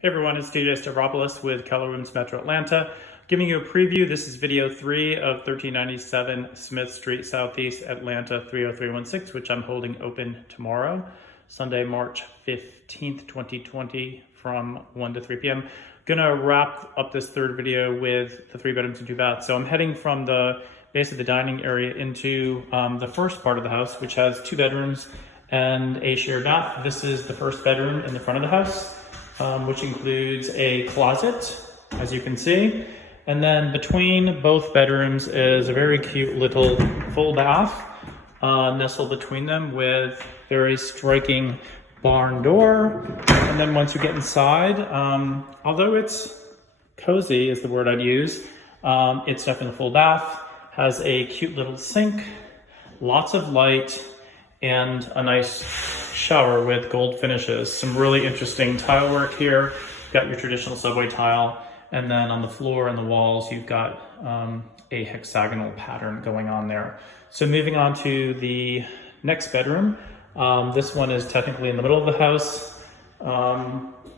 Hey everyone, it's DJ Stavropoulos with Keller Williams Metro Atlanta, giving you a preview. This is video 3 of 1397 Smith Street Southeast, Atlanta 30316, which I'm holding open tomorrow, Sunday, March 15th, 2020 from 1 to 3 p.m. Gonna wrap up this third video with the 3 bedrooms and 2 baths. So I'm heading from the base of the dining area into the first part of the house, which has 2 bedrooms and a shared bath. This is the first bedroom in the front of the house. Which includes a closet, as you can see. And then between both bedrooms is a very cute little full bath, nestled between them with very striking barn door. And then once you get inside, although it's cozy is the word I'd use, it's definitely a full bath, has a cute little sink, lots of light, and a nice shower with gold finishes. Some really interesting tile work here. You've got your traditional subway tile, and then on the floor and the walls you've got a hexagonal pattern going on there. So moving on to the next bedroom. This one is technically in the middle of the house.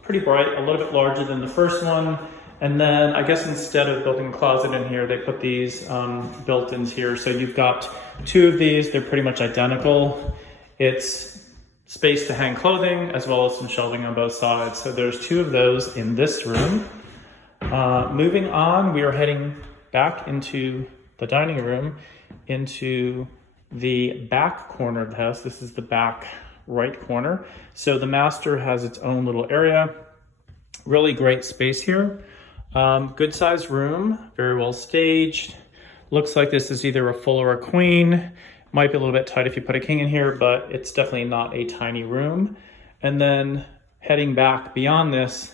Pretty bright, a little bit larger than the first one. And then I guess instead of building a closet in here, they put these built-ins here. So you've got 2 of these, they're pretty much identical. It's space to hang clothing as well as some shelving on both sides. So there's 2 of those in this room. Moving on, we are heading back into the dining room, into the back corner of the house. This is the back right corner. So the master has its own little area. Really great space here. Good sized room, very well staged. Looks like this is either a full or a queen. Might be a little bit tight if you put a king in here, but it's definitely not a tiny room. And then heading back beyond this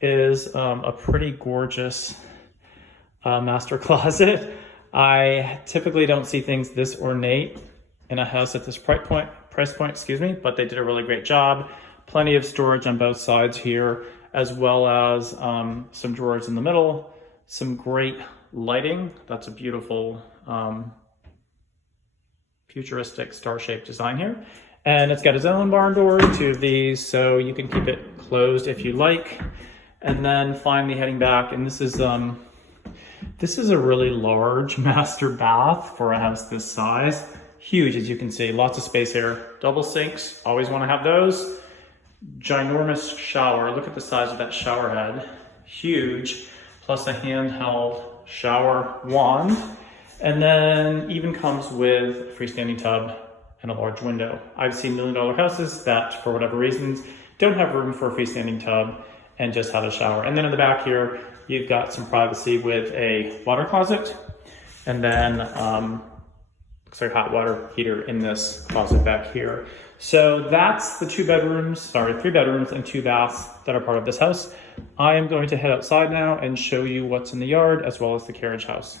is a pretty gorgeous master closet. I typically don't see things this ornate in a house at this price point, but they did a really great job. Plenty of storage on both sides here, as well as some drawers in the middle, some great lighting. That's a beautiful futuristic star-shaped design here. And it's got its own barn door, 2 of these, so you can keep it closed if you like. And then finally heading back, and this is a really large master bath for a house this size. Huge, as you can see, lots of space here. Double sinks, always want to have those. Ginormous shower, look at the size of that shower head. Huge, plus a handheld shower wand. And then even comes with a freestanding tub and a large window. I've seen $1 million houses that, for whatever reasons, don't have room for a freestanding tub and just have a shower. And then in the back here, you've got some privacy with a water closet, and then looks like a hot water heater in this closet back here. So that's the 3 bedrooms and 2 baths that are part of this house. I am going to head outside now and show you what's in the yard as well as the carriage house.